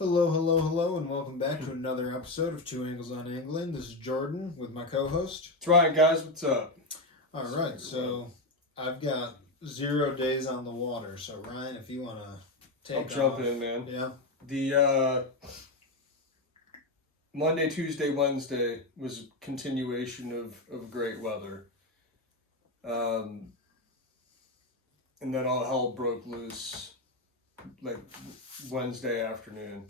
Hello, hello, hello, and welcome back to another episode of Two Angles on Angling. This is Jordan with my co-host. It's Ryan, guys. What's up? All right, so I've got 0 days on the water. So Ryan, if you want to I'll take jump off. in, man. Yeah. The Monday, Tuesday, Wednesday was a continuation of great weather. And then all hell broke loose like Wednesday afternoon.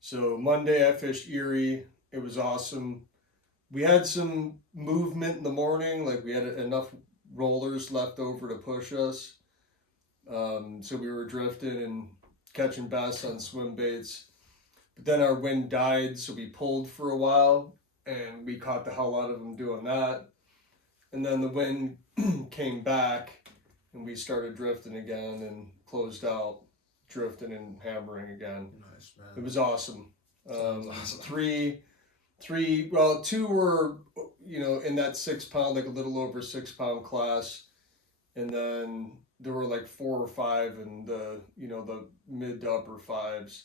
So Monday I fished Erie. It was awesome. We had some movement in the morning, like we had enough rollers left over to push us. So we were drifting and catching bass on swim baits. But then our wind died, so we pulled for a while, and we caught the hell out of them doing that. And then the wind came back, and we started drifting again and closed out drifting and hammering again. Nice, man. It was awesome. Awesome. Two were, in that 6 pound, like a little over 6 pound class. And then there were like 4 or 5 in the mid to upper 5s.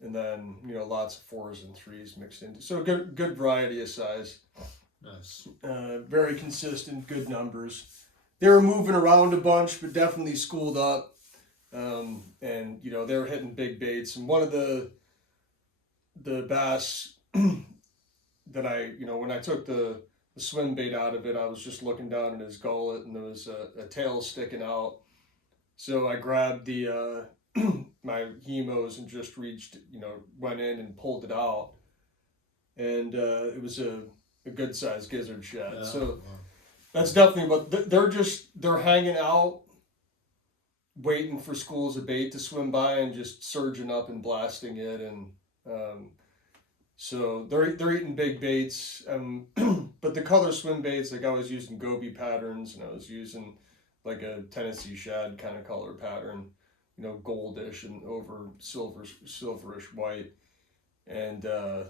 And then, lots of 4s and 3s mixed into. So good variety of size. Nice. Very consistent, good numbers. They were moving around a bunch, but definitely schooled up. And, they were hitting big baits. And one of the bass that when I took the swim bait out of it, I was just looking down at his gullet and there was a tail sticking out. So I grabbed the my hemos and just went in and pulled it out. And it was a good sized gizzard shad. Yeah. So Wow. that's definitely what they're hanging out, waiting for schools of bait to swim by and just surging up and blasting it. And so they're eating big baits. But the color swim baits, like I was using goby patterns and I was using like a Tennessee shad kind of color pattern, goldish and over silverish white. And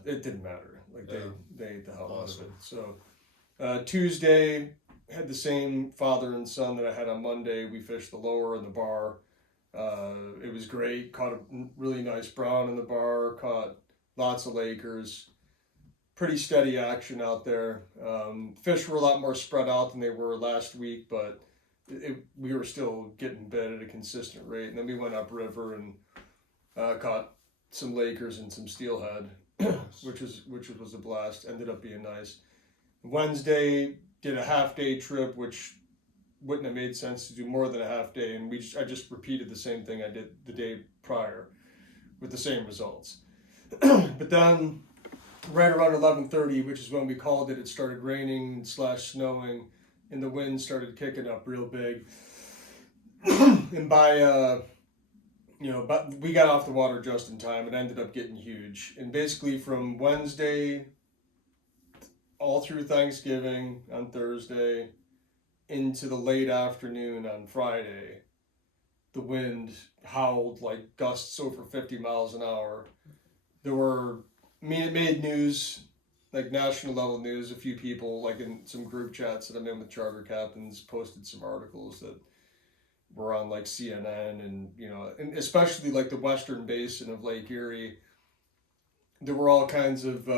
it didn't matter. Like they ate the hell out of it. So Tuesday had the same father and son that I had on Monday. We fished the lower in the bar. It was great. Caught a really nice brown in the bar. Caught lots of Lakers. Pretty steady action out there. Fish were a lot more spread out than they were last week, but we were still getting bit at a consistent rate. And then we went upriver and caught some Lakers and some steelhead, which was a blast. Ended up being nice. Wednesday did a half day trip, which wouldn't have made sense to do more than a half day, and I just repeated the same thing I did the day prior, with the same results. But then, right around 11:30, which is when we called it, it started raining / snowing, and the wind started kicking up real big. And but we got off the water just in time. It ended up getting huge. And basically from Wednesday all through Thanksgiving on Thursday into the late afternoon on Friday, the wind howled like gusts over 50 miles an hour. It made news, like national level news. A few people, like in some group chats that I'm in with charter captains, posted some articles that were on like CNN and especially like the western basin of Lake Erie. There were all kinds of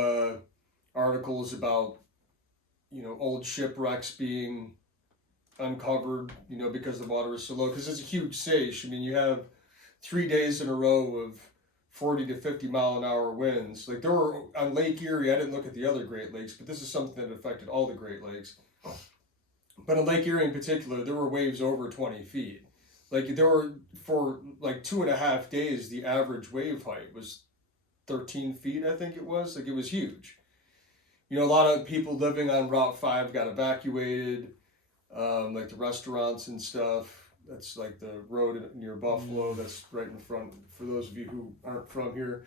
articles about old shipwrecks being uncovered because the water is so low, because it's a huge seiche. I mean, you have 3 days in a row of 40 to 50 mile an hour winds. Like there were on Lake Erie, I didn't look at the other Great Lakes, but this is something that affected all the Great Lakes. But in Lake Erie in particular, there were waves over 20 feet. Like there were, for like 2.5 days, the average wave height was 13 feet, I think it was. Like it was huge. A lot of people living on Route 5 got evacuated, like the restaurants and stuff. That's like the road near Buffalo. That's right in front, for those of you who aren't from here.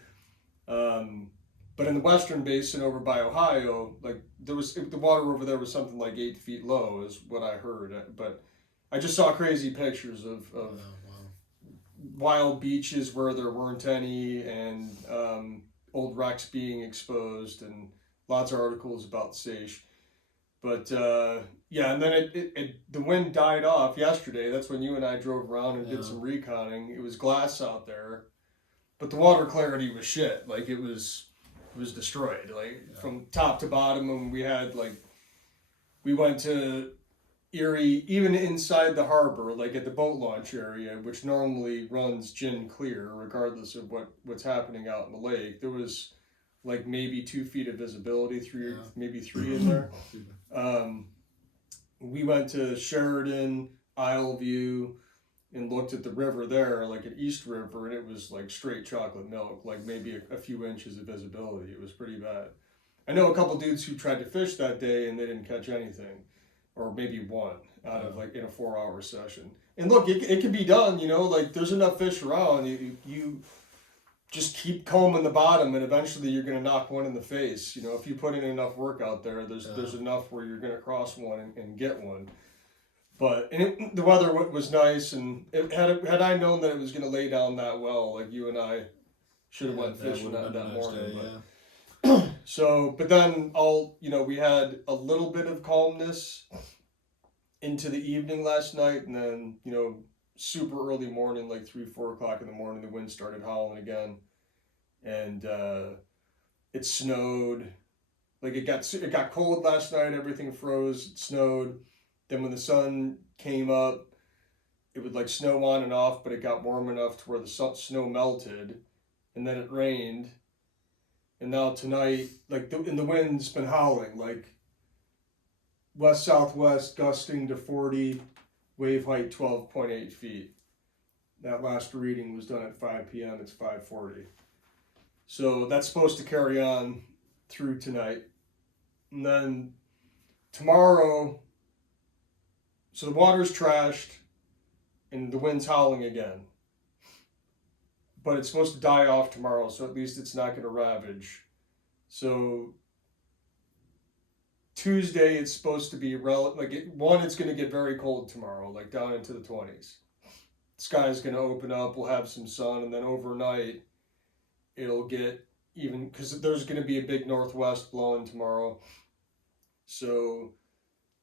But in the western basin over by Ohio, like the water over there was something like 8 feet low, is what I heard. But I just saw crazy pictures of wild beaches where there weren't any, and old wrecks being exposed, and lots of articles about seiche. But and then the wind died off yesterday. That's when you and I drove around and did some reconning. It was glass out there. but the water clarity was shit. Like it was destroyed, like from top to bottom. And we went to Erie, even inside the harbor, like at the boat launch area, which normally runs gin clear, regardless of what's happening out in the lake. There was like maybe 2 feet of visibility, maybe 3 in there. We went to Sheridan, Isleview, and looked at the river there, like at East River, and it was like straight chocolate milk, like maybe a few inches of visibility. It was pretty bad. I know a couple dudes who tried to fish that day and they didn't catch anything, or maybe one out of like in a 4-hour session. And look, it can be done, you know, like there's enough fish around. You just keep combing the bottom, and eventually you're going to knock one in the face. You know, if you put in enough work out there, there's enough where you're going to cross one and get one. But the weather was nice, and had I known that it was going to lay down that well, like you and I should have went fishing that morning. Day, So, but then we had a little bit of calmness into the evening last night, and then super early morning, like 3-4 o'clock in the morning, the wind started howling again, and it snowed. Like it got cold last night. Everything froze. It snowed. Then when the sun came up, it would like snow on and off, but it got warm enough to where the snow melted, and then it rained. And now tonight, and the wind's been howling, like west-southwest, gusting to 40, wave height 12.8 feet. That last reading was done at 5 p.m. It's 5:40. So that's supposed to carry on through tonight. And then tomorrow, so the water's trashed and the wind's howling again. But it's supposed to die off tomorrow, so at least it's not going to ravage. So Tuesday, it's supposed to be it's going to get very cold tomorrow, like down into the 20s. The sky's going to open up, we'll have some sun, and then overnight, it'll get even, because there's going to be a big northwest blowing tomorrow. So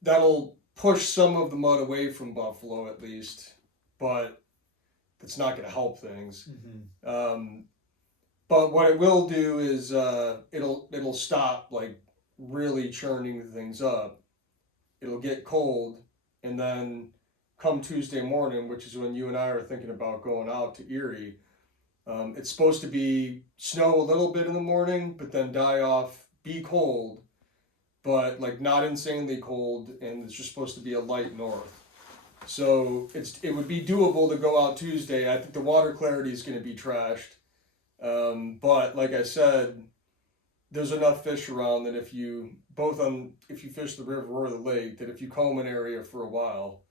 that'll push some of the mud away from Buffalo at least, but it's not going to help things. Mm-hmm. But what it will do is it'll stop like really churning things up. It'll get cold, and then come Tuesday morning, which is when you and I are thinking about going out to Erie, it's supposed to be snow a little bit in the morning, but then die off, be cold, but like not insanely cold, and it's just supposed to be a light north. So it would be doable to go out Tuesday. I think the water clarity is going to be trashed. But like I said, there's enough fish around that if you fish the river or the lake, that if you comb an area for a while,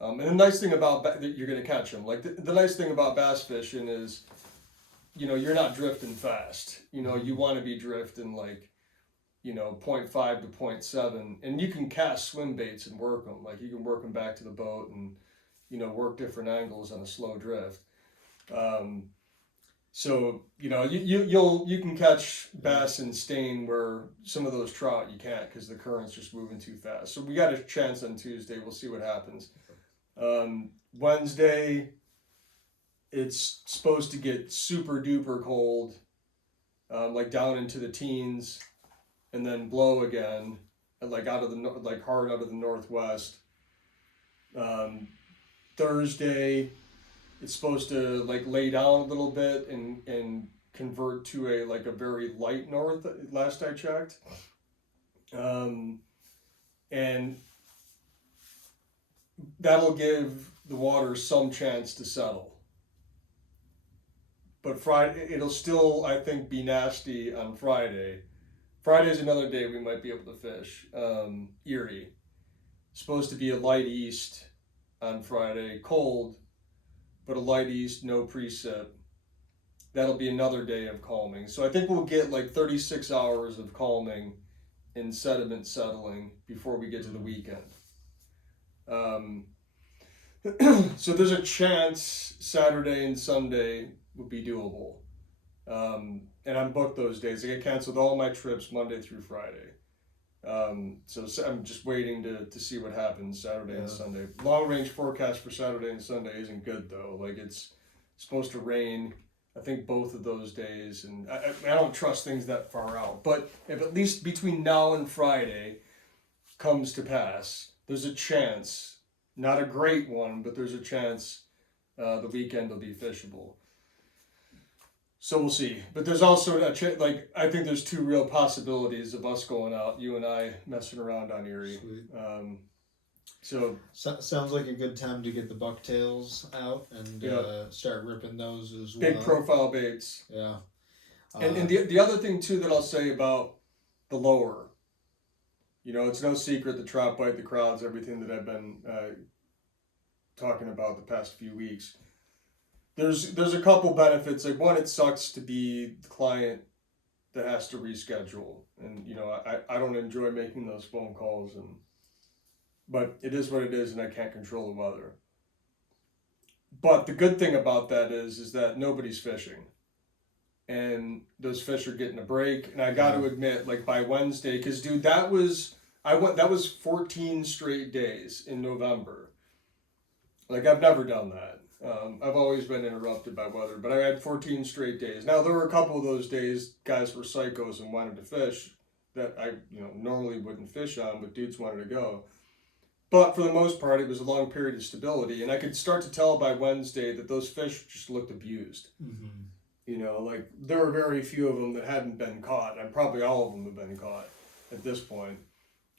and the nice thing about that you're going to catch them. Like the nice thing about bass fishing is, you're not drifting fast. You want to be drifting like, 0.5 to 0.7, and you can cast swim baits and work them. Like you can work them back to the boat and, work different angles on a slow drift. So, you can catch bass and stain where some of those trout you can't because the current's just moving too fast. So we got a chance on Tuesday. We'll see what happens. Wednesday, it's supposed to get super duper cold, like down into the teens, and then blow again, like hard out of the northwest. Thursday, it's supposed to like lay down a little bit and convert to a very light north last I checked. And that'll give the water some chance to settle. But Friday, it'll still, I think, be nasty on Friday. Friday's another day we might be able to fish. Erie. Supposed to be a light east on Friday. Cold, but a light east, no precip. That'll be another day of calming. So I think we'll get like 36 hours of calming and sediment settling before we get to the weekend. So there's a chance Saturday and Sunday would be doable. And I'm booked those days. I get canceled all my trips Monday through Friday. So I'm just waiting to see what happens Saturday and Sunday. Long range forecast for Saturday and Sunday isn't good though. Like it's supposed to rain I think both of those days, and I don't trust things that far out. But if at least between now and Friday comes to pass, there's a chance, not a great one, but there's a chance the weekend will be fishable. So we'll see. But there's also like I think there's two real possibilities of us going out, you and I messing around on Erie. Sounds like a good time to get the bucktails out and start ripping those as well. Big profile baits. Yeah. And the other thing too that I'll say about the lower, it's no secret the trout bite, the crowds, everything that I've been talking about the past few weeks. There's a couple benefits. Like one, it sucks to be the client that has to reschedule, and I don't enjoy making those phone calls, but it is what it is, and I can't control the weather. But the good thing about that is that nobody's fishing, and those fish are getting a break. And I got to admit, like by Wednesday, because dude, that was 14 straight days in November. Like I've never done that. I've always been interrupted by weather, but I had 14 straight days. Now there were a couple of those days guys were psychos and wanted to fish that I normally wouldn't fish on, but dudes wanted to go. But for the most part, it was a long period of stability, and I could start to tell by Wednesday that those fish just looked abused. Mm-hmm. Like there were very few of them that hadn't been caught, and probably all of them have been caught at this point,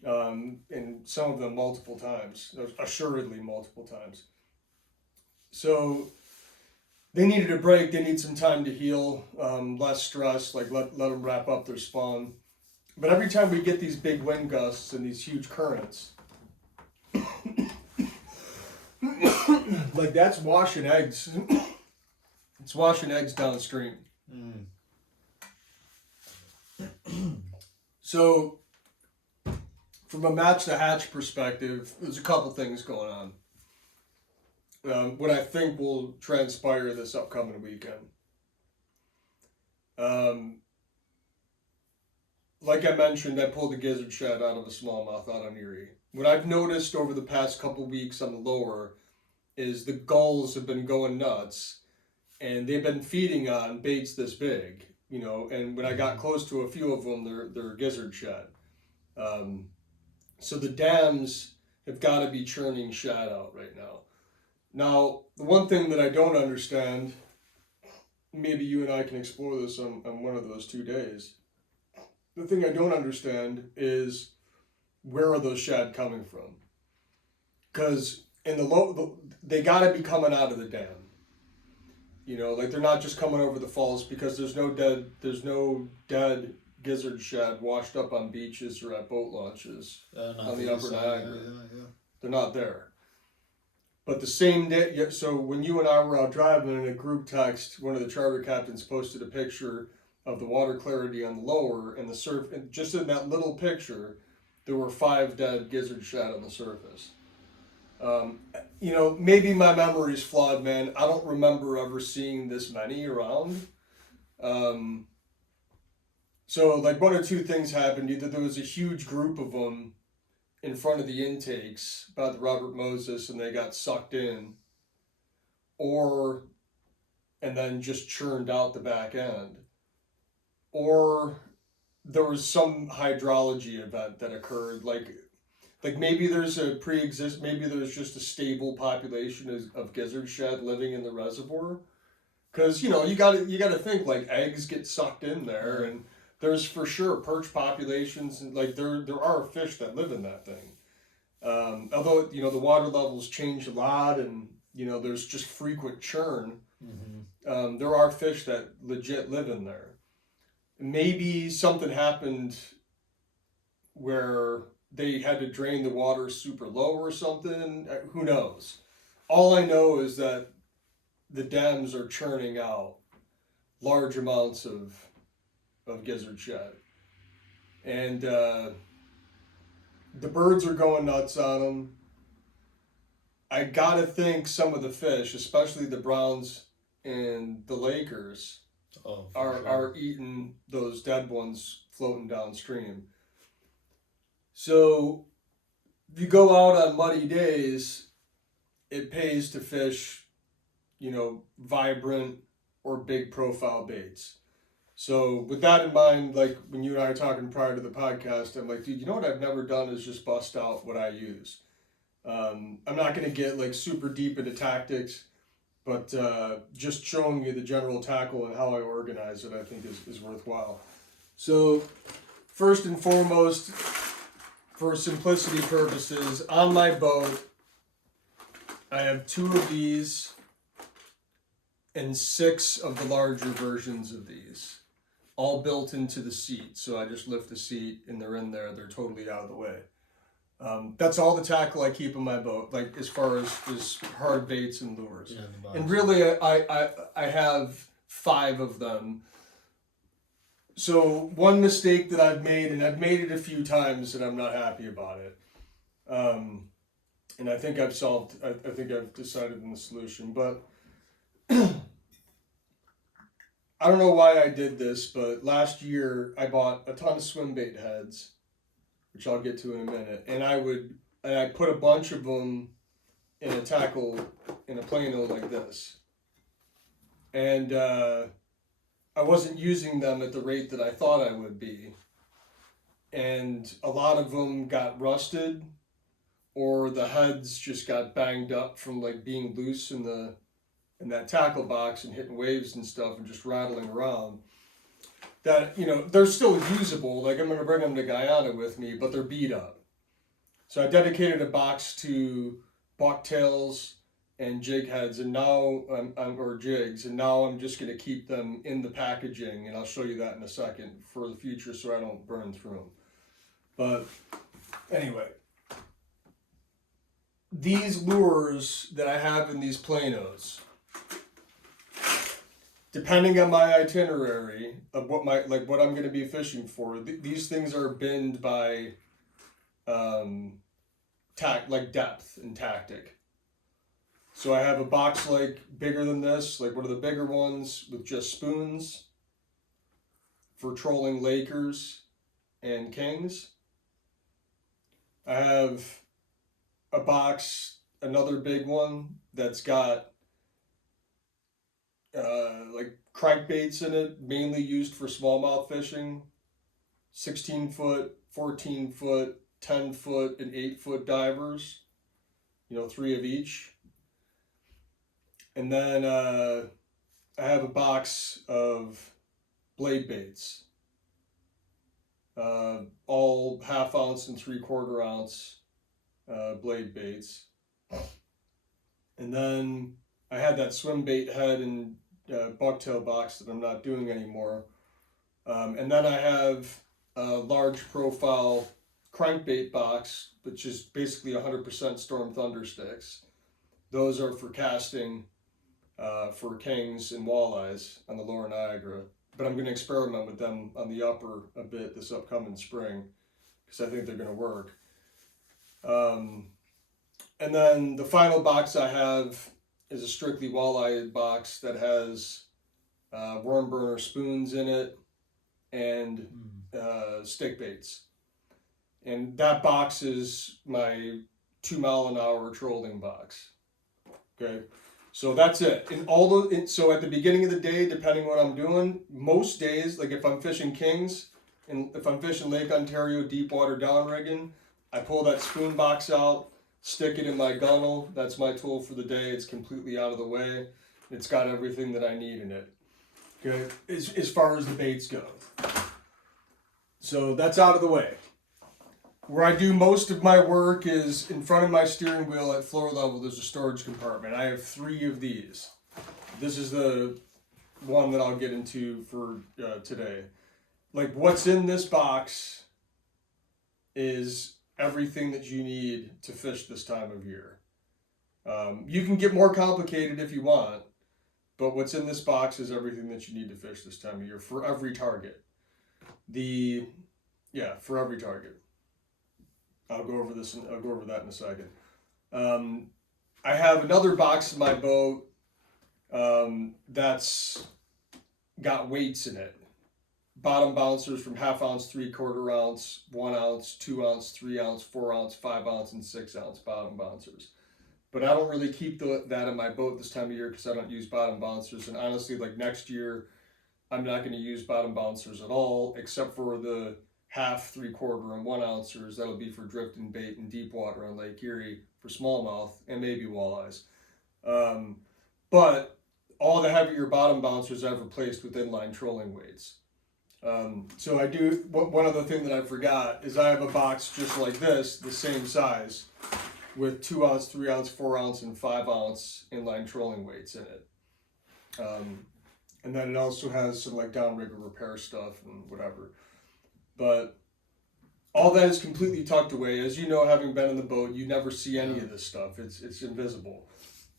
and some of them multiple times, assuredly multiple times. So they needed a break. They need some time to heal, less stress, like let them wrap up their spawn. But every time we get these big wind gusts and these huge currents, like that's washing eggs. It's washing eggs downstream. So from a match to hatch perspective, there's a couple things going on. What I think will transpire this upcoming weekend. Like I mentioned, I pulled the gizzard shad out of a smallmouth out on Erie. What I've noticed over the past couple weeks on the lower is the gulls have been going nuts, and they've been feeding on baits this big, and when I got close to a few of them, they're gizzard shad. So the dams have got to be churning shad out right now. Now, the one thing that I don't understand, maybe you and I can explore this on one of those 2 days. The thing I don't understand is where are those shad coming from? Because in they got to be coming out of the dam. Like they're not just coming over the falls, because there's no dead gizzard shad washed up on beaches or at boat launches on the upper Niagara. Yeah. They're not there. But the same day, so when you and I were out driving in a group text, one of the charter captains posted a picture of the water clarity on the lower and the surf, and just in that little picture, there were 5 dead gizzard shad on the surface. Maybe my memory's flawed, man. I don't remember ever seeing this many around. So like one or two things happened. Either there was a huge group of them in front of the intakes by the Robert Moses and they got sucked in, and then just churned out the back end, or there was some hydrology event that occurred, like maybe there's maybe there's just a stable population of gizzard shad living in the reservoir, because you gotta think, like, eggs get sucked in there, and there's for sure perch populations, and like there are fish that live in that thing. Although the water levels change a lot, and there's just frequent churn. Mm-hmm. There are fish that legit live in there. Maybe something happened where they had to drain the water super low or something. Who knows? All I know is that the dams are churning out large amounts of gizzard shad, and the birds are going nuts on them. I gotta think some of the fish, especially the browns and the Lakers, are eating those dead ones floating downstream. So if you go out on muddy days, it pays to fish, vibrant, or big profile baits. So with that in mind, like when you and I were talking prior to the podcast, I'm like, dude, you know what I've never done is just bust out what I use. I'm not going to get like super deep into tactics, but just showing you the general tackle and how I organize it, I think is worthwhile. So first and foremost, for simplicity purposes, on my boat, I have 2 of these and 6 of the larger versions of these, all built into the seat. So I just lift the seat and they're in there. They're totally out of the way. That's all the tackle I keep in my boat, like as far as hard baits and lures. Yeah, the box. And really, I have 5 of them. So one mistake that I've made, and I've made it a few times, and I'm not happy about it. And I think I've decided on the solution, but I don't know why I did this, but last year I bought a ton of swim bait heads, which I'll get to in a minute, and I put a bunch of them in a tackle, in a plano like this. And I wasn't using them at the rate that I thought I would be. And a lot of them got rusted, or the heads just got banged up from like being loose in that tackle box and hitting waves and stuff and just rattling around. That, they're still usable. Like, I'm going to bring them to Guyana with me, but they're beat up. So I dedicated a box to bucktails and jig heads, and now or jigs, and now I'm just going to keep them in the packaging, and I'll show you that in a second for the future, so I don't burn through them. But anyway, these lures that I have in these planos, depending on my itinerary of what I'm going to be fishing for, these things are binned by depth and tactic. So I have a box like bigger than this, like one of the bigger ones with just spoons for trolling Lakers and Kings. I have a box, another big one that's got like crankbaits in it, mainly used for smallmouth fishing, 16 foot, 14 foot, 10 foot, and 8 foot divers, 3 of each. And then I have a box of blade baits, all 1/2 ounce and 3/4 ounce blade baits. And then I had that swim bait head and bucktail box that I'm not doing anymore. And then I have a large profile crankbait box, which is basically 100% Storm Thunder sticks. Those are for casting for kings and walleyes on the lower Niagara. But I'm going to experiment with them on the upper a bit this upcoming spring, because I think they're going to work. And then the final box I have is a strictly walleye box that has worm burner spoons in it and stick baits. And that box is my 2 mile an hour trolling box. Okay, so that's it. So at the beginning of the day, depending what I'm doing, most days, like if I'm fishing kings and if I'm fishing Lake Ontario deep water downrigging, I pull that spoon box out, stick it in my gunnel. That's my tool for the day. It's completely out of the way. It's got everything that I need in it. Okay, as far as the baits go. So that's out of the way. Where I do most of my work is in front of my steering wheel at floor level. There's a storage compartment. I have 3 of these. This is the one that I'll get into for today. Like, what's in this box is everything that you need to fish this time of year. You can get more complicated if you want, but what's in this box is everything that you need to fish this time of year for every target. For every target. I'll go over that in a second. I have another box in my boat that's got weights in it. Bottom bouncers from 1/2 ounce, 3/4 ounce, 1 ounce, 2 ounce, 3 ounce, 4 ounce, 5 ounce, and 6 ounce bottom bouncers. but I don't really keep that in my boat this time of year because I don't use bottom bouncers. And honestly, like next year, I'm not going to use bottom bouncers at all, except for the half, 3/4, and 1 ounces. That'll be for drifting bait in deep water on Lake Erie for smallmouth and maybe walleyes. But all the heavier bottom bouncers I've replaced with inline trolling weights. So I do, one other thing that I forgot is I have a box just like this, the same size, with 2 ounce, 3 ounce, 4 ounce, and 5 ounce inline trolling weights in it. And then it also has some like downrigger repair stuff and whatever. But all that is completely tucked away. As you know, having been in the boat, you never see any of this stuff. It's invisible.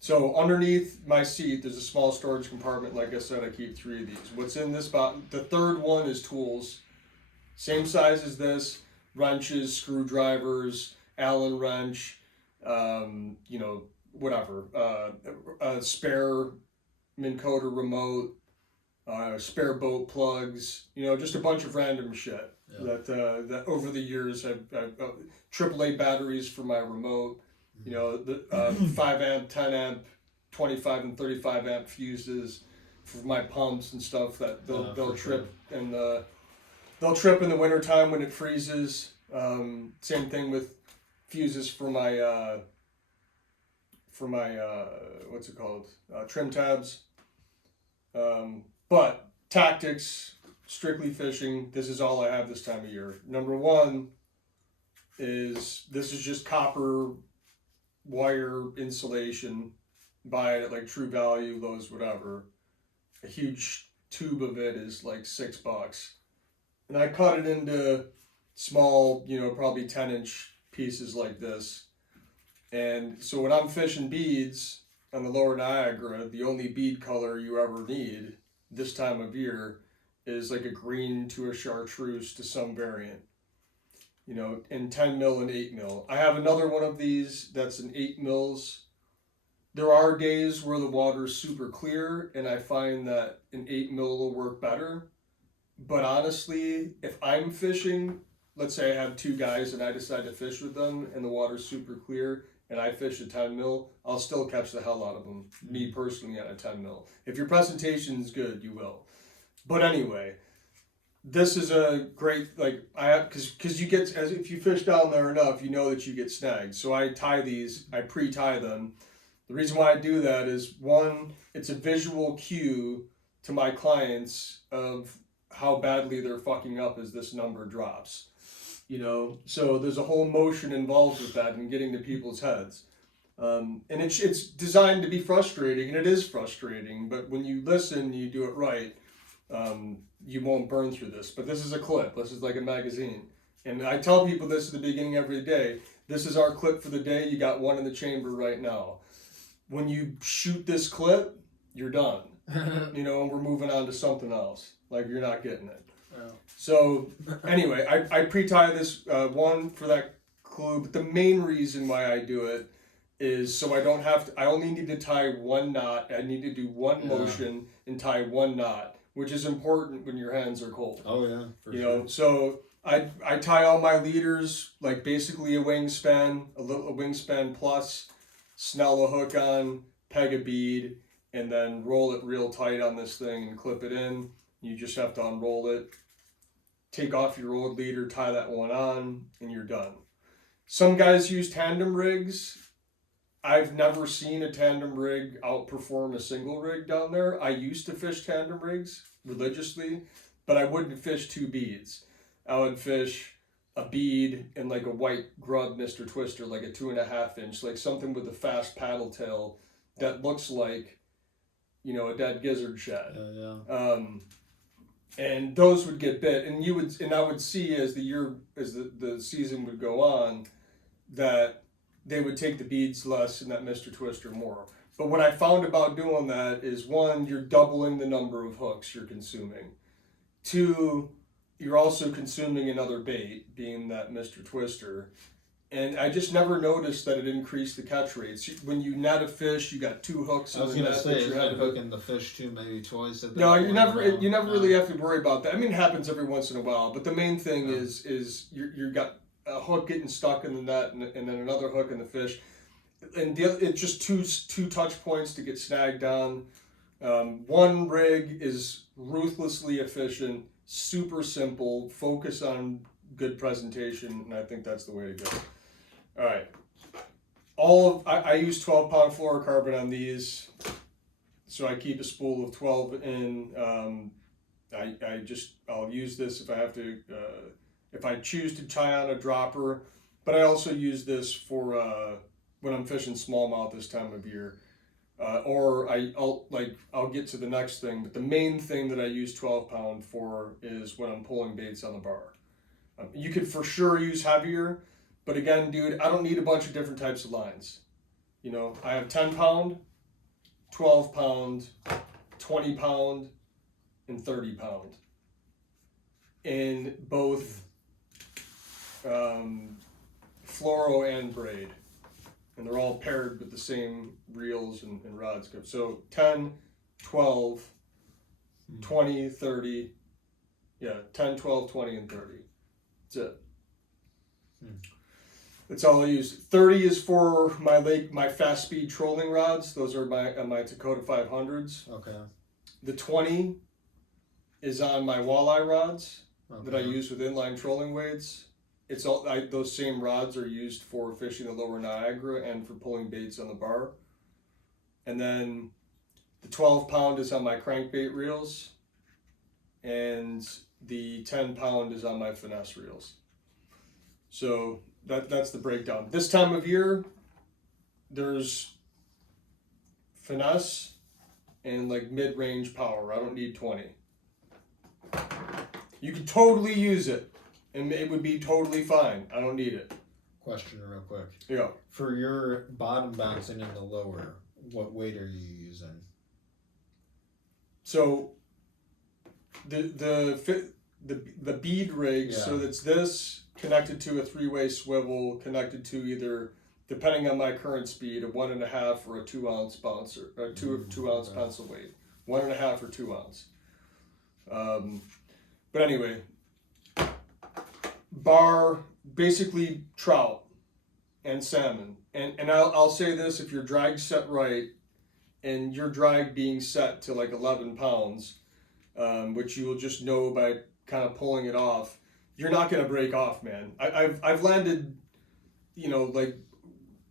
So underneath my seat, there's a small storage compartment. Like I said, I keep 3 of these. What's in this box? The third one is tools, same size as this: wrenches, screwdrivers, Allen wrench, whatever, a spare Minn Kota remote, spare boat plugs, just a bunch of random shit that over the years I've AAA batteries for my remote. The 5 amp, 10 amp, 25 and 35 amp fuses for my pumps and stuff that they'll trip, and they'll trip in the wintertime when it freezes. Same thing with fuses for my what's it called, trim tabs. But tactics, strictly fishing, this is all I have this time of year. Number one is this is just copper wire insulation. Buy it at like True Value, Lowe's, whatever. A huge tube of it is like $6. And I cut it into small, probably 10-inch pieces like this. And so when I'm fishing beads on the lower Niagara, the only bead color you ever need this time of year is like a green to a chartreuse to some variant. In 10 mil and 8 mil. I have another one of these that's in 8 mils. There are days where the water is super clear, and I find that an 8 mil will work better. But honestly, if I'm fishing, let's say I have 2 guys and I decide to fish with them, and the water's super clear, and I fish a 10 mil, I'll still catch the hell out of them. Me personally, at a 10 mil. If your presentation is good, you will. But anyway, this is a great, because you get, as if you fish down there enough, you know that you get snagged. So I pre-tie them. The reason why I do that is, one, it's a visual cue to my clients of how badly they're fucking up as this number drops. So there's a whole motion involved with that and getting to people's heads. And it's designed to be frustrating, and it is frustrating, but when you listen, you do it right, you won't burn through this. But this is a clip. This is like a magazine. And I tell people this at the beginning every day. This is our clip for the day. You got one in the chamber right now. When you shoot this clip, you're done. And we're moving on to something else. Like, you're not getting it. Oh. So anyway, I pre-tie this one for that clue. But the main reason why I do it is so I don't have to. I only need to tie 1 knot. I need to do 1 motion and tie 1 knot, which is important when your hands are cold. Oh yeah, for sure. So I tie all my leaders like basically a wingspan, a wingspan plus, snell a hook on, peg a bead, and then roll it real tight on this thing and clip it in. You just have to unroll it, take off your old leader, tie that one on, and you're done. Some guys use tandem rigs. I've never seen a tandem rig outperform a single rig down there. I used to fish tandem rigs religiously, but I wouldn't fish 2 beads. I would fish a bead and like a white grub Mr. Twister, like a 2.5 inch, like something with a fast paddle tail that looks like, a dead gizzard shad. And those would get bit, and I would see as the season would go on that they would take the beads less and that Mr. Twister more. But what I found about doing that is, 1, you're doubling the number of hooks you're consuming. 2, you're also consuming another bait, being that Mr. Twister. And I just never noticed that it increased the catch rates. When you net a fish, you got 2 hooks. I was going to say, is that hooking the fish too, maybe twice? No, you never really have to worry about that. I mean, it happens every once in a while, but the main thing is you got a hook getting stuck in the net and then another hook in the fish. and it's just two touch points to get snagged on. One rig is ruthlessly efficient, super simple, focus on good presentation, and I think that's the way to go. All right. I use 12-pound fluorocarbon on these, so I keep a spool of 12 in. I'll use this if I have to, if I choose to tie on a dropper, but I also use this for when I'm fishing smallmouth this time of year. Or I'll get to the next thing, but the main thing that I use 12-pound for is when I'm pulling baits on the bar. You could for sure use heavier, but again, dude, I don't need a bunch of different types of lines. You know, I have 10-pound, 12-pound, 20-pound, and 30-pound in both fluoro and braid. And they're all paired with the same reels and rods. So 10, 12, 20, 30. Yeah, 10, 12, 20, and 30. That's it. That's all I use. 30 is for my fast speed trolling rods. Those are my Dakota 500s. Okay. The 20 is on my walleye rods that I Okay. use with inline trolling weights. It's all those same rods are used for fishing the lower Niagara and for pulling baits on the bar. And then the 12-pound is on my crankbait reels, and the 10-pound is on my finesse reels. So that's the breakdown. This time of year, there's finesse and like mid-range power. I don't need 20. You could totally use it, and it would be totally fine. I don't need it. Question real quick. Yeah. For your bottom bouncing in the lower, what weight are you using? So the bead rig, Yeah. so that's this connected to a 3-way swivel, connected to either, depending on my current speed, a 1.5 or a 2-ounce bouncer, or two ounce pencil weight, 1.5 or 2 ounce. But anyway, bar, basically trout and salmon. And I'll say this, if your drag's set right, and your drag being set to like 11 pounds, which you will just know by kind of pulling it off, you're not going to break off, man. I've landed, like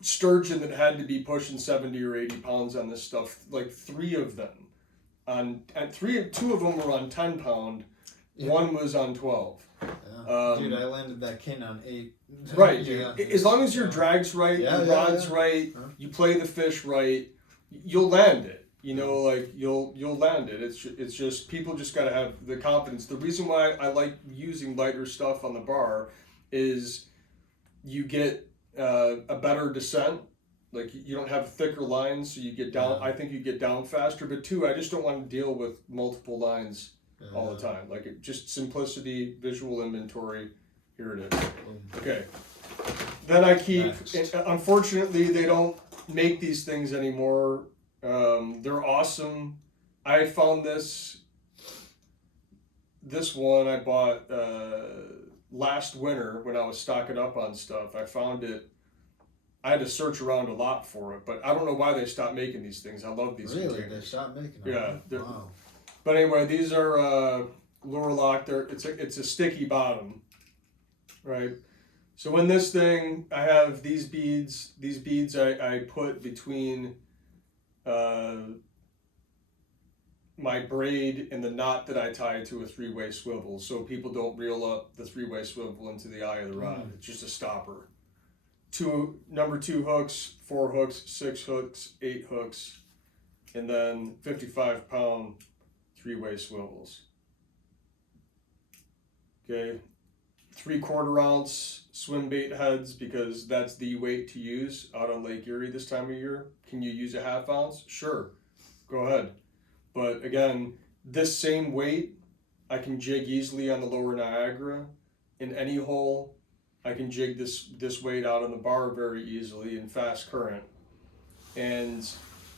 sturgeon that had to be pushing 70 or 80 pounds on this stuff, like 3 of them. Two of them were on 10 pound, Yeah. one was on 12. Yeah. Dude, I landed that kin on 8. Right, dude. Yeah. As long as your drag's right, Yeah, your yeah, rod's yeah. right, Huh? you play the fish right, you'll land it. Like you'll land it. It's just people just gotta have the confidence. The reason why I like using lighter stuff on the bar is you get a better descent. Like you don't have thicker lines, so you get down. Yeah. I think you get down faster. But 2, I just don't want to deal with multiple lines all the time. Like just simplicity, visual inventory. Here it is. Okay. Then I keep. Unfortunately, they don't make these things anymore. They're awesome. I found this one I bought last winter when I was stocking up on stuff. I found it. I had to search around a lot for it, but I don't know why they stopped making these things. I love these Really? containers. They stopped making them? Yeah. Wow. But anyway, these are lure lock. It's a sticky bottom, right? So in this thing, I have these beads. These beads I put between my braid and the knot that I tie to a 3-way swivel, so people don't reel up the 3-way swivel into the eye of the rod. It's just a stopper. Number 2 hooks, 4 hooks, 6 hooks, 8 hooks, and then 55-pound 3-way swivels. Okay, 3/4 ounce swim bait heads, because that's the weight to use out on Lake Erie this time of year. Can you use a 1/2 ounce? Sure, go ahead. But again, this same weight I can jig easily on the lower Niagara in any hole. I can jig this weight out on the bar very easily in fast current, and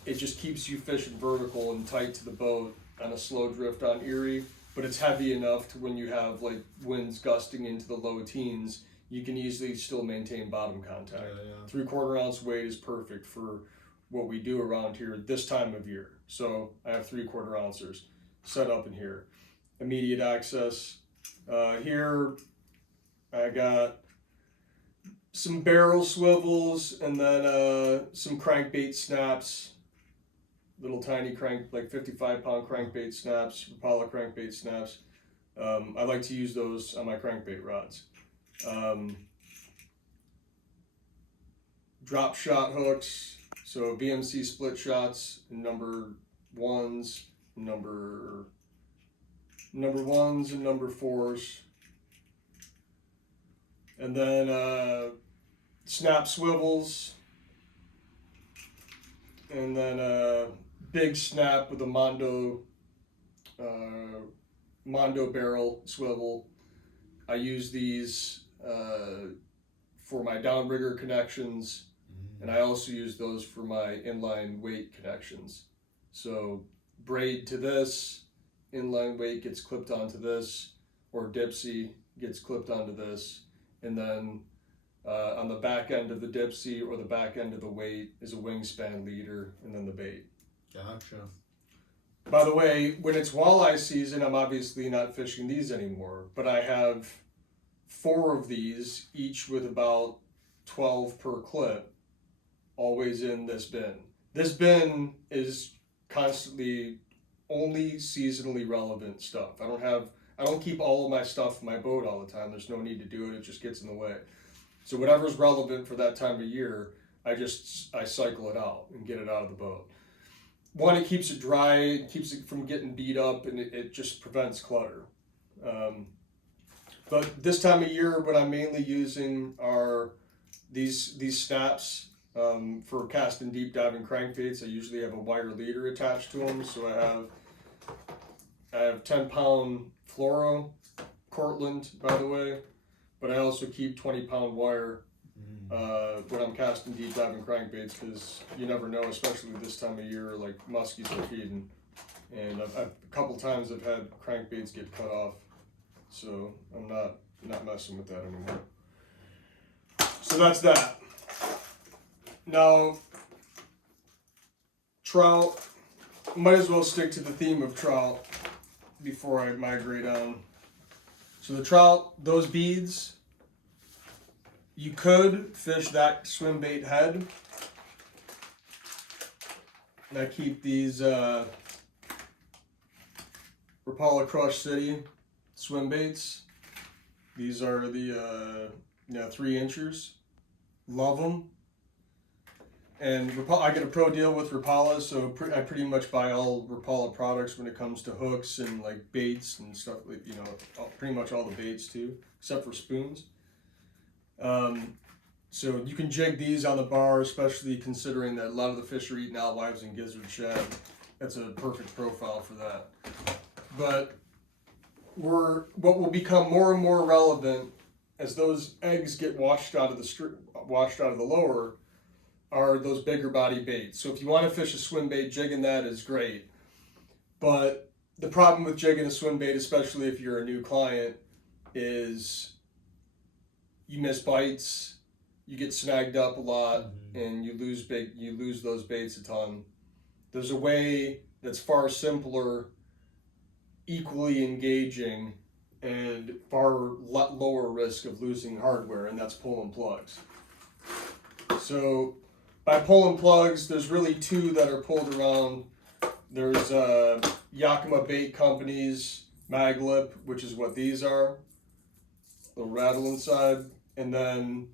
it just keeps you fishing vertical and tight to the boat on a slow drift on Erie. But it's heavy enough to when you have like winds gusting into the low teens, you can easily still maintain bottom contact. Yeah. 3/4 ounce weight is perfect for what we do around here this time of year. So I have 3/4 ounces set up in here. Immediate access. Here I got some barrel swivels and then some crankbait snaps. Little tiny like 55-pound crankbait snaps, Rapala crankbait snaps. I like to use those on my crankbait rods. Drop shot hooks, so BMC split shots, number ones and number fours, and then snap swivels, and then big snap with a Mondo barrel swivel. I use these for my downrigger connections, and I also use those for my inline weight connections. So braid to this, inline weight gets clipped onto this, or dipsy gets clipped onto this, and then on the back end of the dipsy or the back end of the weight is a wingspan leader, and then the bait. Gotcha. By the way, when it's walleye season, I'm obviously not fishing these anymore, but I have 4 of these, each with about 12 per clip, always in this bin. This bin is constantly only seasonally relevant stuff. I don't keep all of my stuff in my boat all the time. There's no need to do it. It just gets in the way. So whatever's relevant for that time of year, I cycle it out and get it out of the boat. One, it keeps it dry, it keeps it from getting beat up, and it just prevents clutter. But this time of year, what I'm mainly using are these snaps for casting deep diving crankbaits. I usually have a wire leader attached to them, so I have 10-pound fluoro, Cortland, by the way, but I also keep 20-pound wire when I'm casting deep diving crankbaits, because you never know, especially this time of year, like muskies are feeding, and a couple times I've had crankbaits get cut off, so I'm not messing with that anymore. So that's that. Now, trout, might as well stick to the theme of trout before I migrate on. So the trout, those beads, you could fish that swim bait head. And I keep these Rapala Crush City swim baits. These are the 3 inchers. Love them. And I get a pro deal with Rapala, so I pretty much buy all Rapala products when it comes to hooks and like baits and stuff. Pretty much all the baits too, except for spoons. So you can jig these on the bar, especially considering that a lot of the fish are eating alewives and gizzard shad. That's a perfect profile for that. But what will become more and more relevant as those eggs get washed out of the lower are those bigger body baits. So if you want to fish a swim bait, jigging that is great. But the problem with jigging a swim bait, especially if you're a new client, is you miss bites, you get snagged up a lot, and you lose those baits a ton. There's a way that's far simpler, equally engaging, and far lower risk of losing hardware, and that's pulling plugs. So by pulling plugs, there's really 2 that are pulled around. There's Yakima Bait Company's Maglip, which is what these are, little rattle inside, and then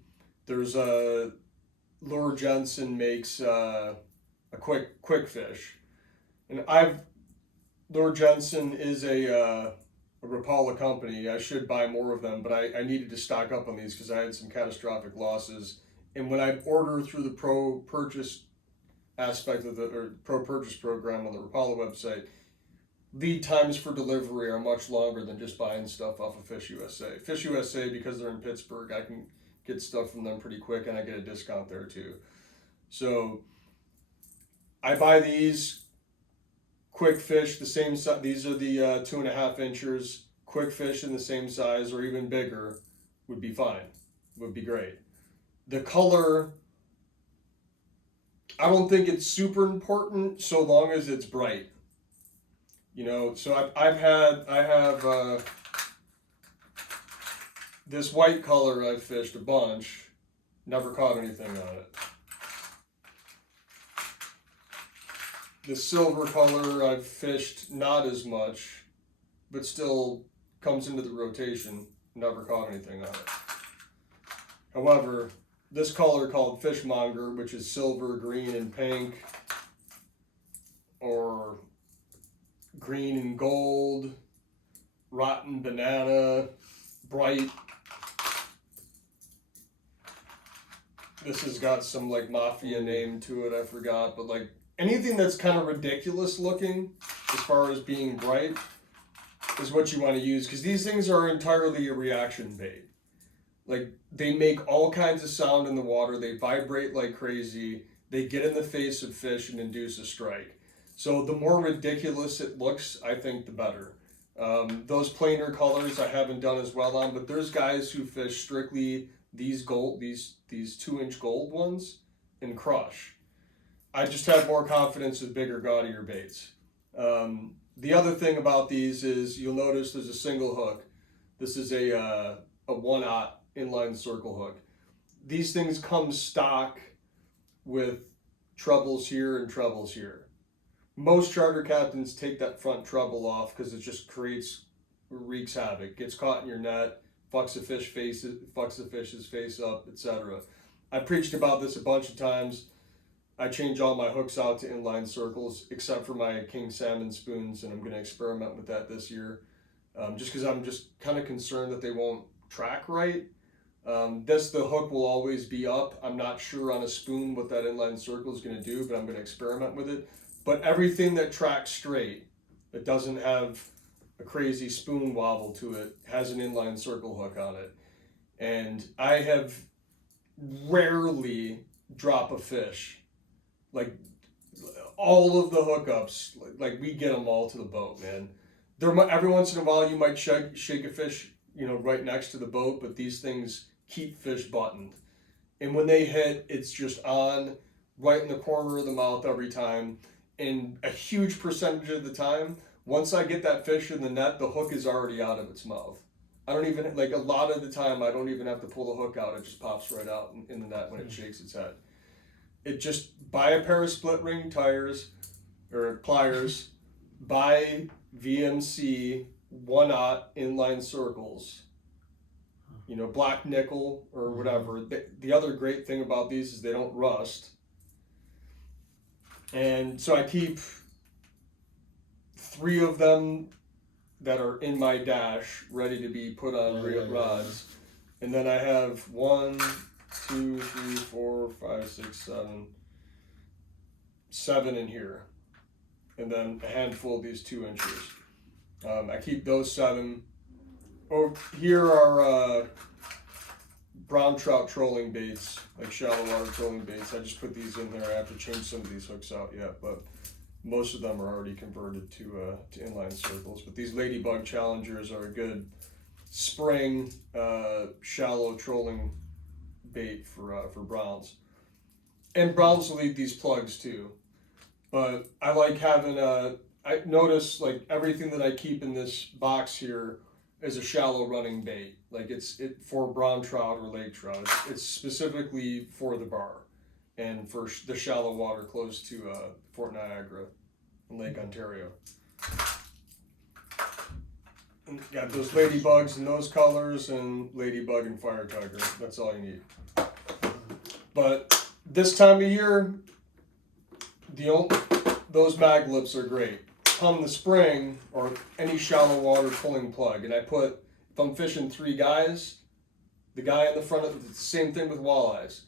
there's Lure Jensen makes a quick fish, and Lure Jensen is a Rapala company. I should buy more of them, but I needed to stock up on these because I had some catastrophic losses. And when I order through the pro purchase aspect of the pro purchase program on the Rapala website, lead times for delivery are much longer than just buying stuff off of Fish USA. Fish USA, because they're in Pittsburgh, I can get stuff from them pretty quick, and I get a discount there too. So I buy these quick fish, the same size. These are the 2.5 inchers. Quick fish in the same size or even bigger would be fine. would be great. The color, I don't think it's super important so long as it's bright. You know, so I have this white color I've fished a bunch, never caught anything on it. The silver color I've fished not as much, but still comes into the rotation, never caught anything on it. However, this color called fishmonger, which is silver, green, and pink, or green and gold, rotten banana, bright. This has got some like mafia name to it, I forgot, but like anything that's kind of ridiculous looking as far as being bright is what you want to use, because these things are entirely a reaction bait. Like, they make all kinds of sound in the water, they vibrate like crazy, they get in the face of fish and induce a strike. So the more ridiculous it looks, I think the better. Those plainer colors I haven't done as well on, but there's guys who fish strictly these 2-inch gold ones and crush. I just have more confidence with bigger, gaudier baits. The other thing about these is you'll notice there's a single hook. This is a 1/0 inline circle hook. These things come stock with trebles here and trebles here. Most charter captains take that front treble off because it just wreaks havoc. Gets caught in your net, fucks the fish's face up, etc. I preached about this a bunch of times. I change all my hooks out to inline circles, except for my king salmon spoons, and I'm going to experiment with that this year, just because I'm just kind of concerned that they won't track right. The hook will always be up. I'm not sure on a spoon what that inline circle is going to do, but I'm going to experiment with it. But everything that tracks straight, that doesn't have a crazy spoon wobble to it, has an inline circle hook on it. And I have rarely drop a fish. Like, all of the hookups, like we get them all to the boat, man. Every once in a while you might shake a fish, right next to the boat, but these things keep fish buttoned. And when they hit, it's just on, right in the corner of the mouth every time. And a huge percentage of the time, once I get that fish in the net, the hook is already out of its mouth. I don't even, like a lot of the time, I don't even have to pull the hook out. It just pops right out in the net when it shakes its head. It just, buy a pair of split ring tires, or pliers, buy VMC 1/0 inline circles, black nickel or whatever. The other great thing about these is they don't rust. And so I keep 3 of them that are in my dash ready to be put on rods. And then I have 1, 2, 3, 4, 5, 6, 7 in here. And then a handful of these 2 inches. I keep those 7. Oh, here are brown trout trolling baits, like shallow water trolling baits. I just put these in there. I have to change some of these hooks out yet, but most of them are already converted to inline circles. But these ladybug challengers are a good spring shallow trolling bait for browns. And browns will eat these plugs too. But I like having I notice like everything that I keep in this box here is a shallow running bait. Like it's for brown trout or lake trout. It's specifically for the bar and for the shallow water close to Fort Niagara and Lake Ontario. And got those ladybugs in those colors and ladybug and fire tiger. That's all you need. But this time of year, those mag lips are great. Come the spring or any shallow water pulling plug, and if I'm fishing 3 guys, the guy in the front of the same thing with walleyes.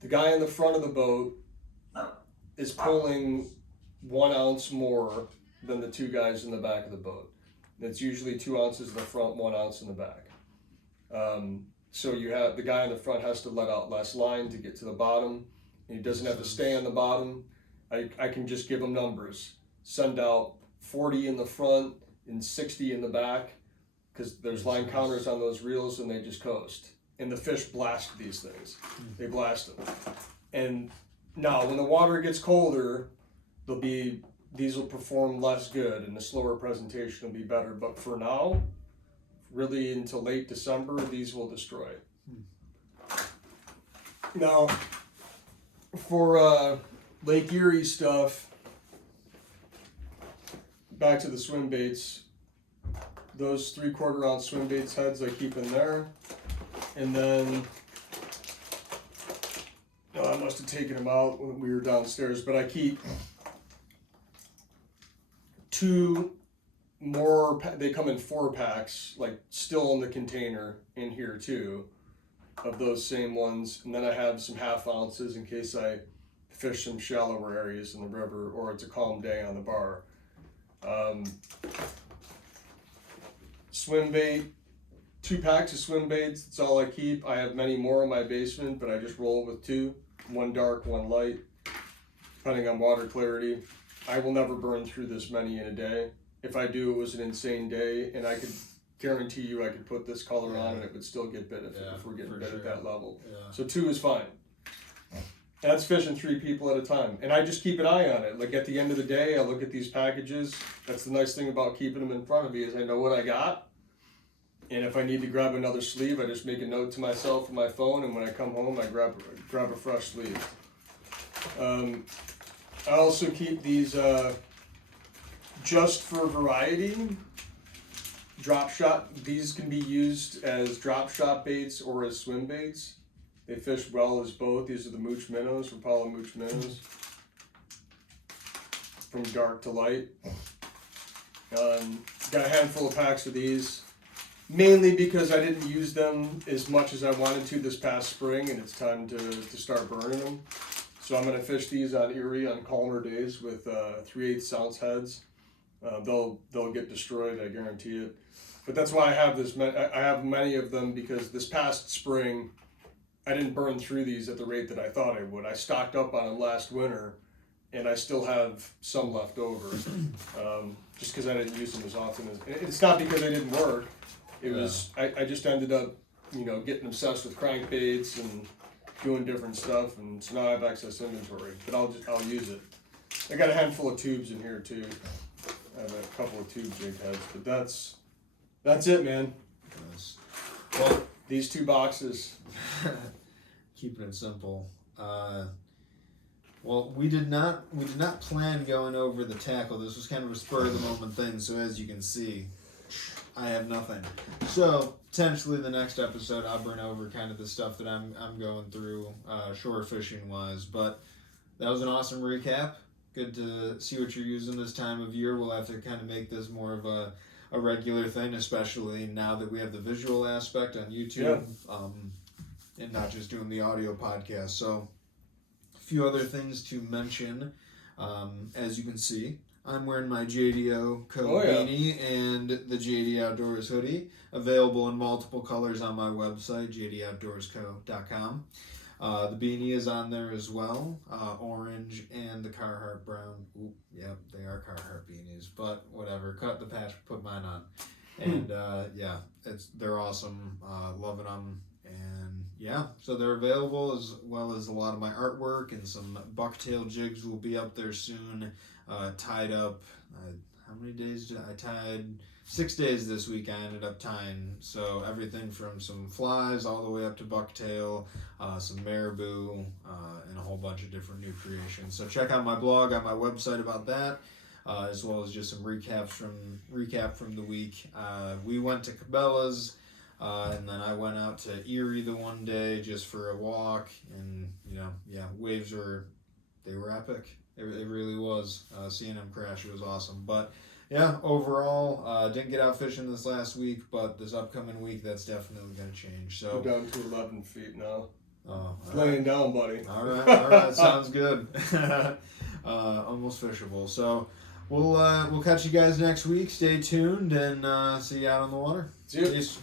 The guy in the front of the boat is pulling 1 ounce more than the 2 guys in the back of the boat. It's usually 2 ounces in the front, 1 ounce in the back. So you have the guy in the front has to let out less line to get to the bottom, and he doesn't have to stay on the bottom. I can just give him numbers. Send out 40 in the front and 60 in the back, because there's line counters on those reels and they just coast. and the fish blast these things. They blast them. And now, when the water gets colder, these will perform less good, and the slower presentation will be better. But for now, really until late December, these will destroy. Now, for Lake Erie stuff, back to the swim baits. Those 3/4 ounce swim baits heads I keep in there, and then I must have taken them out when we were downstairs. But I keep 2 more. They come in 4 packs, like still in the container in here too, of those same ones. And then I have some 1/2 ounces in case I fish some shallower areas in the river or it's a calm day on the bar. Swim bait, 2 packs of swim baits, that's all I keep. I have many more in my basement, but I just roll with 2, 1 dark, 1 light, depending on water clarity. I will never burn through this many in a day. If I do, it was an insane day, and I could guarantee you I could put this color on and it would still get bit if we're getting bit at that level. Yeah. So 2 is fine. That's fishing 3 people at a time. And I just keep an eye on it. Like at the end of the day, I look at these packages. That's the nice thing about keeping them in front of me is I know what I got. And if I need to grab another sleeve, I just make a note to myself on my phone, and when I come home, I grab a fresh sleeve. I also keep these just for variety. Drop shot. These can be used as drop shot baits or as swim baits. They fish well as both. These are the mooch minnows, Rapala mooch minnows. From dark to light. Got a handful of packs of these. Mainly because I didn't use them as much as I wanted to this past spring, and it's time to start burning them. So I'm going to fish these on Erie on calmer days with 3/8 ounce heads. They'll get destroyed, I guarantee it. But that's why I have this. I have many of them because this past spring, I didn't burn through these at the rate that I thought I would. I stocked up on them last winter, and I still have some left over, just because I didn't use them as often as. It's not because they didn't work. It was I just ended up, getting obsessed with crankbaits and doing different stuff, and so now I have excess inventory. But I'll use it. I got a handful of tubes in here too. I have a couple of tube jig heads, but that's it, man. Nice. Well, these 2 boxes. Keeping it simple. Well, we did not plan going over the tackle. This was kind of a spur of the moment thing. So as you can see, I have nothing. So potentially the next episode I'll bring over kind of the stuff that I'm going through shore fishing wise. But that was an awesome recap. Good to see what you're using this time of year. We'll have to kind of make this more of a regular thing, especially now that we have the visual aspect on YouTube, and not just doing the audio podcast. So a few other things to mention. As you can see, I'm wearing my JDO Co. beanie and the JD Outdoors hoodie, available in multiple colors on my website, jdoutdoorsco.com. The beanie is on there as well, orange and the Carhartt brown. Ooh, yep, they are Carhartt beanies, but whatever. Cut the patch, put mine on, and they're awesome. Loving them, and so they're available as well as a lot of my artwork and some bucktail jigs will be up there soon. Tied up. How many days did I tied? 6 days this week I ended up tying. So everything from some flies all the way up to bucktail, some marabou, and a whole bunch of different new creations. So check out my blog on my website about that, as well as just some recap from the week. We went to Cabela's, and then I went out to Erie the one day just for a walk, and waves were epic. It really was. Seeing them crash, it was awesome. But overall, didn't get out fishing this last week, but this upcoming week, that's definitely going to change. So we're down to 11 feet now. Oh, laying down, buddy. All right, sounds good. Almost fishable. So we'll catch you guys next week. Stay tuned and see you out on the water. See you. Peace.